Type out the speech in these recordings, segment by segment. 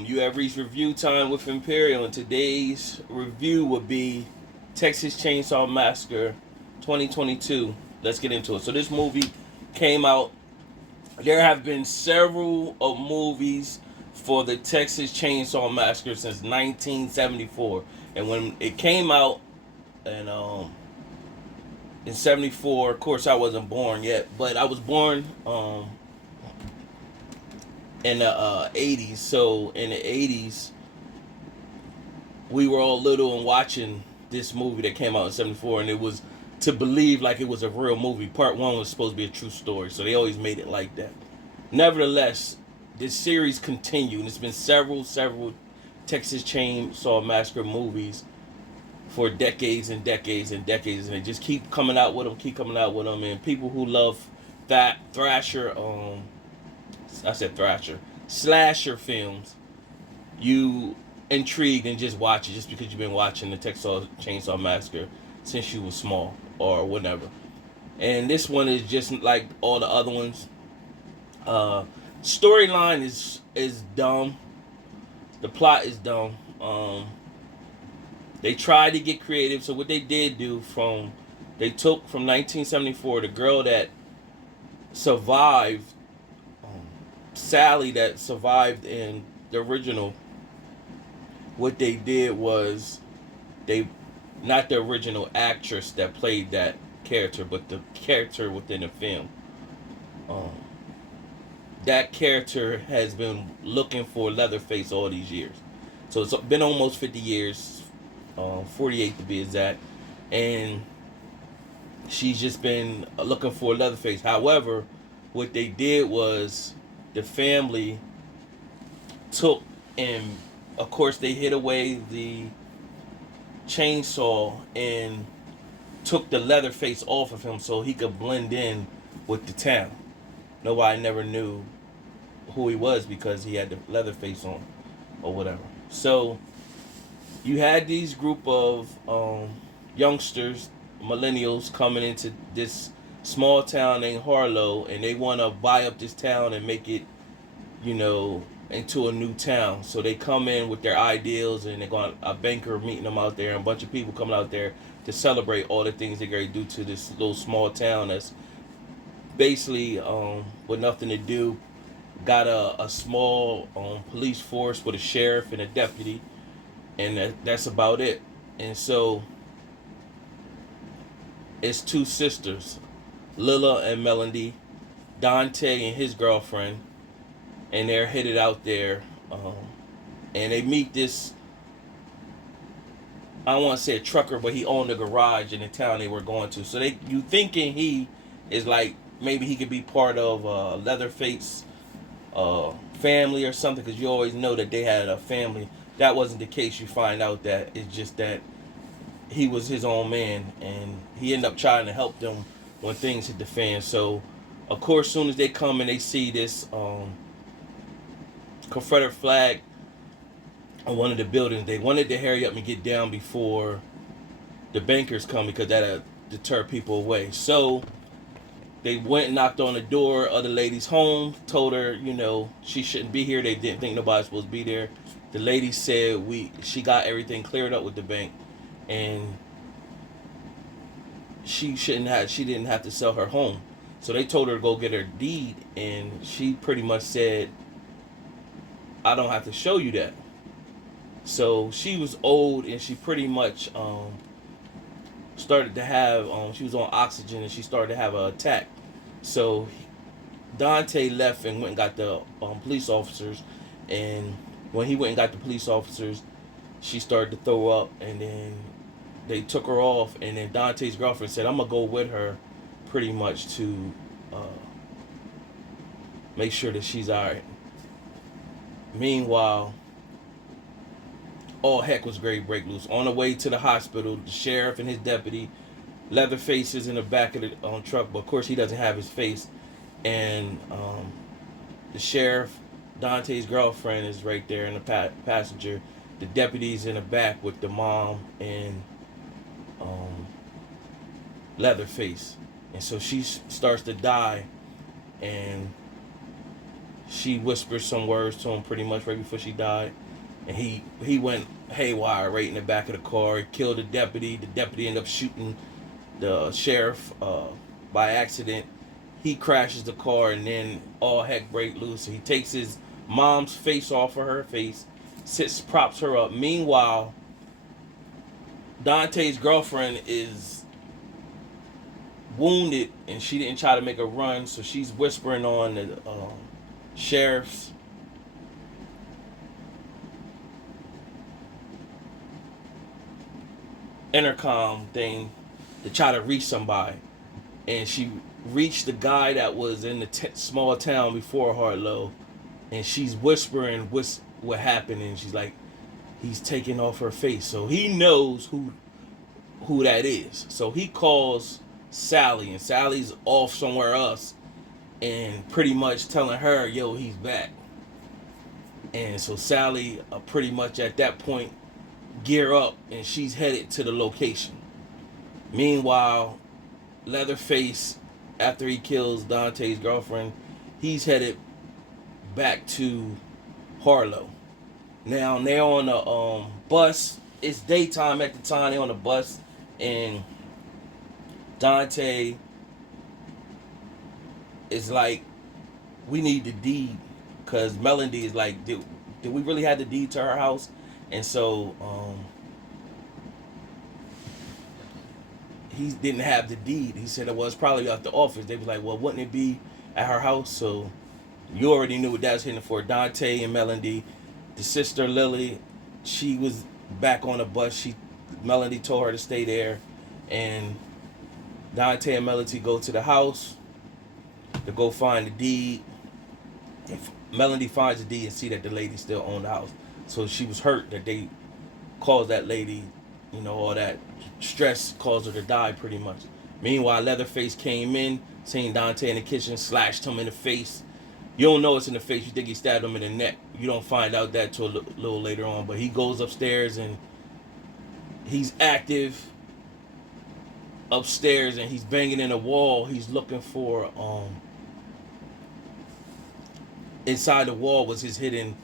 You have reached review time with Imperial, and today's review would be Texas Chainsaw Massacre 2022. Let's get into it. So, this movie came out. There have been several movies for the Texas Chainsaw Massacre since 1974. And when it came out and in 74, of course, I wasn't born yet, but I was born in the 80s. So, in the 80s, we were all little and watching this movie that came out in 74, and it was to believe like it was a real movie. Part one was supposed to be a true story, so they always made it like that. Nevertheless, this series continued, and it's been several Texas Chainsaw Massacre movies for decades and decades and decades, and they just keep coming out with them, and people who love that Thrasher, I said Thrasher, slasher films, you intrigued and just watch it just because you've been watching the Texas Chainsaw Massacre since you were small or whatever. And this one is just like all the other ones. Storyline is dumb. The plot is dumb. They tried to get creative, so what they did do they took from 1974 the girl that survived, Sally, that survived in the original. What they did was they, not the original actress that played that character, but the character within the film. Um, that character has been looking for Leatherface all these years. So it's been almost 50 years, 48 to be exact, and she's just been looking for Leatherface. However, what they did was the family took, and of course they hid away the chainsaw and took the Leatherface off of him so he could blend in with the town. Nobody never knew who he was because he had the Leatherface on or whatever. So you had these group of youngsters, millennials, coming into this small town named Harlow, and they want to buy up this town and make it, into a new town. So they come in with their ideals, and they're going a banker meeting them out there, and a bunch of people coming out there to celebrate all the things they're going to do to this little small town that's basically with nothing to do. Got a small police force with a sheriff and a deputy, and that's about it. And so it's two sisters, Lila and Melody, Dante and his girlfriend, and they're headed out there, and they meet this. I don't want to say a trucker, but he owned a garage in the town they were going to. So you thinking he is like maybe he could be part of Leatherface family or something, because you always know that they had a family. That wasn't the case. You find out that it's just that he was his own man, and he ended up trying to help them when things hit the fan. So, of course, as soon as they come and they see this Confederate flag on one of the buildings, they wanted to hurry up and get down before the bankers come, because that'll deter people away. So they went and knocked on the door of the lady's home, told her, she shouldn't be here. They didn't think nobody was supposed to be there. The lady said she got everything cleared up with the bank, and she didn't have to sell her home. So they told her to go get her deed, and she pretty much said, I don't have to show you that. So she was old, and she pretty much started to have, she was on oxygen, and she started to have an attack. So Dante left and went and got the police officers, and when he went and got the police officers, she started to throw up, and then they took her off, and then Dante's girlfriend said, I'm going to go with her pretty much to make sure that she's all right. Meanwhile, all heck was great break loose. On the way to the hospital, the sheriff and his deputy, Leatherface is in the back of the truck, but of course he doesn't have his face. And the sheriff, Dante's girlfriend, is right there in the passenger. The deputy's in the back with the mom and Leatherface. And so she starts to die, and she whispered some words to him pretty much right before she died, and he went haywire right in the back of the car. He killed the deputy. The deputy ended up shooting the sheriff by accident. He crashes the car, and then all heck break loose. He takes his mom's face off of her face, props her up. Meanwhile, Dante's girlfriend is wounded, and she didn't try to make a run, so she's whispering on the sheriff's intercom thing to try to reach somebody. And she reached the guy that was in the small town before Harlow, and she's whispering what happened, and she's like, he's taking off her face. So he knows who that is. So he calls Sally, and Sally's off somewhere else, and pretty much telling her, yo, he's back. And so Sally pretty much at that point gear up, and she's headed to the location. Meanwhile, Leatherface, after he kills Dante's girlfriend, he's headed back to Harlow. Now they're on a bus. It's daytime at the time. They're on a bus, and Dante is like, we need the deed, because Melody is like, did we really have the deed to her house? And so he didn't have the deed. He said it was probably at the office. They was like, well, wouldn't it be at her house? So you already knew what that was hitting for. Dante and Melody, the sister Lily, she was back on the bus. Melody told her to stay there, and Dante and Melody go to the house to go find the deed. If Melody finds the deed and see that the lady still owned the house, so she was hurt that they caused that lady, all that stress caused her to die pretty much. Meanwhile, Leatherface came in, seen Dante in the kitchen, slashed him in the face. You don't know it's in the face. You think he stabbed him in the neck. You don't find out that till a little later on. But he goes upstairs, and he's active upstairs, and he's banging in a wall. He's looking for inside the wall was his hidden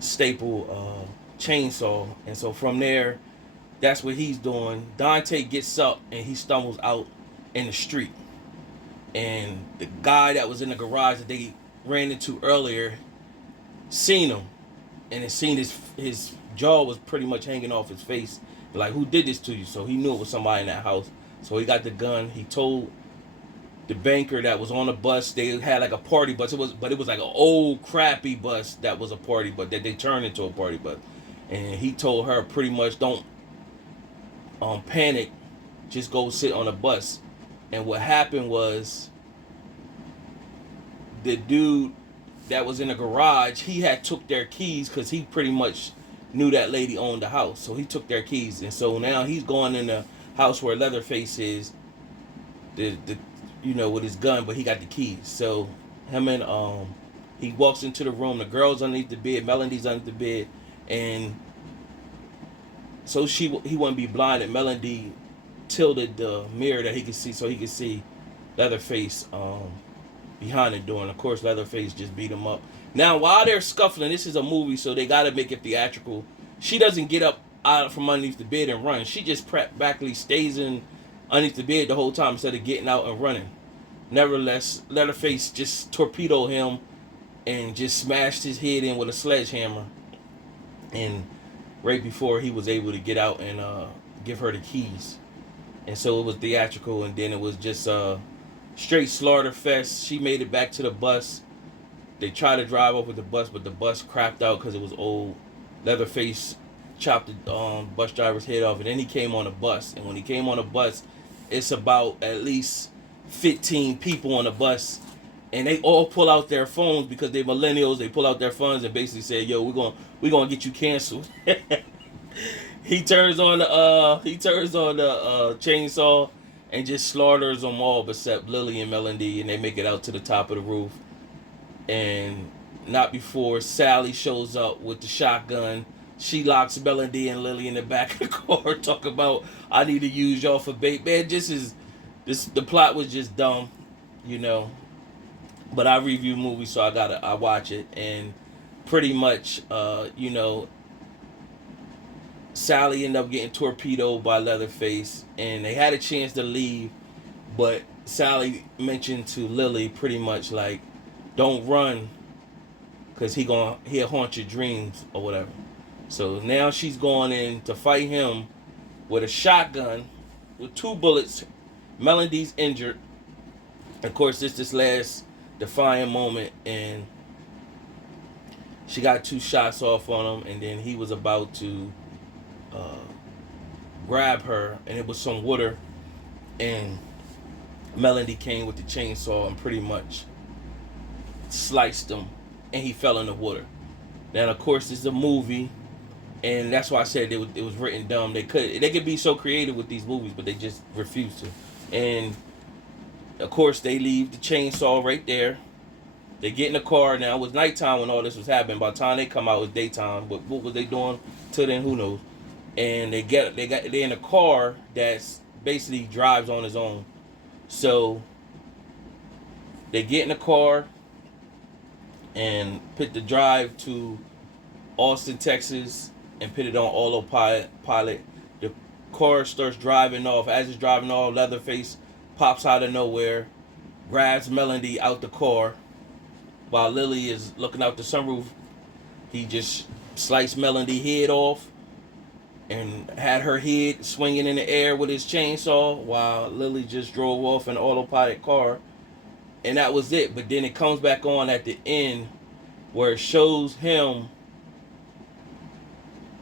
staple chainsaw. And so from there, that's what he's doing. Dante gets up, and he stumbles out in the street. And the guy that was in the garage that they ran into earlier seen him, and it seen his jaw was pretty much hanging off his face. Like, who did this to you? So he knew it was somebody in that house. So he got the gun. He told the banker that was on the bus. They had like a party bus. It was like an old crappy bus that was a party bus that they turned into a party bus. And he told her pretty much, don't panic, just go sit on the bus. And what happened was, the dude that was in the garage, he had took their keys, because he pretty much knew that lady owned the house. So he took their keys, and so now he's going in the house where Leatherface is, with his gun, but he got the keys. So him and he walks into the room. The girl's underneath the bed, Melody's underneath the bed, and so he wouldn't be blinded. Melody tilted the mirror that he could see, so he could see Leatherface behind the door. And of course, Leatherface just beat him up. Now, while they're scuffling, this is a movie, so they got to make it theatrical. She doesn't get up out from underneath the bed and run. She just practically stays in underneath the bed the whole time instead of getting out and running. Nevertheless, Leatherface just torpedoed him and just smashed his head in with a sledgehammer. And right before he was able to get out and give her the keys. And so it was theatrical, and then it was just straight slaughter fest. She made it back to the bus. They tried to drive off with the bus, but the bus crapped out because it was old. Leatherface chopped the bus driver's head off, and then he came on a bus. And when he came on a bus, it's about at least 15 people on the bus, and they all pull out their phones because they're millennials. They pull out their phones and basically say, "Yo, we're gonna get you canceled." He turns on the chainsaw and just slaughters them all except Lily and Melody, and they make it out to the top of the roof. And not before Sally shows up with the shotgun. She locks Melody and Lily in the back of the car, talk about, I need to use y'all for bait. Man, the plot was just dumb, But I review movies, so I watch it, and pretty much, Sally ended up getting torpedoed by Leatherface, and they had a chance to leave, but Sally mentioned to Lily pretty much like, "Don't run, cause he'll haunt your dreams or whatever." So now she's going in to fight him with a shotgun with 2 bullets. Melody's injured. Of course, this last defiant moment, and she got 2 shots off on him, and then he was about to uh, grab her, and it was some water, and Melody came with the chainsaw and pretty much sliced him, and he fell in the water. Now, of course, it's a movie, and that's why I said it was written dumb. They could be so creative with these movies, but they just refuse to. And of course, they leave the chainsaw right there. They get in the car. Now, it was nighttime when all this was happening. By the time they come out, it was daytime. But what was they doing till then? Who knows? And they're in a car that's basically drives on its own. So they get in the car and put the drive to Austin, Texas, and put it on autopilot. The car starts driving off. As it's driving off, Leatherface pops out of nowhere, grabs Melody out the car. While Lily is looking out the sunroof, he just sliced Melody head off and had her head swinging in the air with his chainsaw while Lily just drove off in an autopilot car. And that was it. But then it comes back on at the end where it shows him,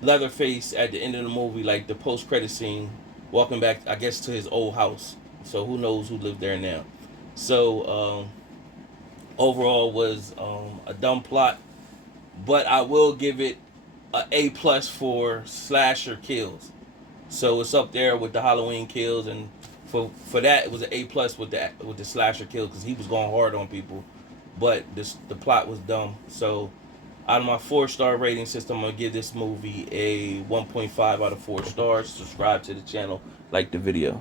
Leatherface, at the end of the movie, like the post-credit scene, walking back, I guess, to his old house. So who knows who lived there now. So overall was a dumb plot, but I will give it A+ for slasher kills. So it's up there with the Halloween kills, and for that it was an A+ with the slasher kills because he was going hard on people, but the plot was dumb. So out of my 4-star rating system, I'm gonna give this movie a 1.5 out of 4 stars. Subscribe to the channel, like the video.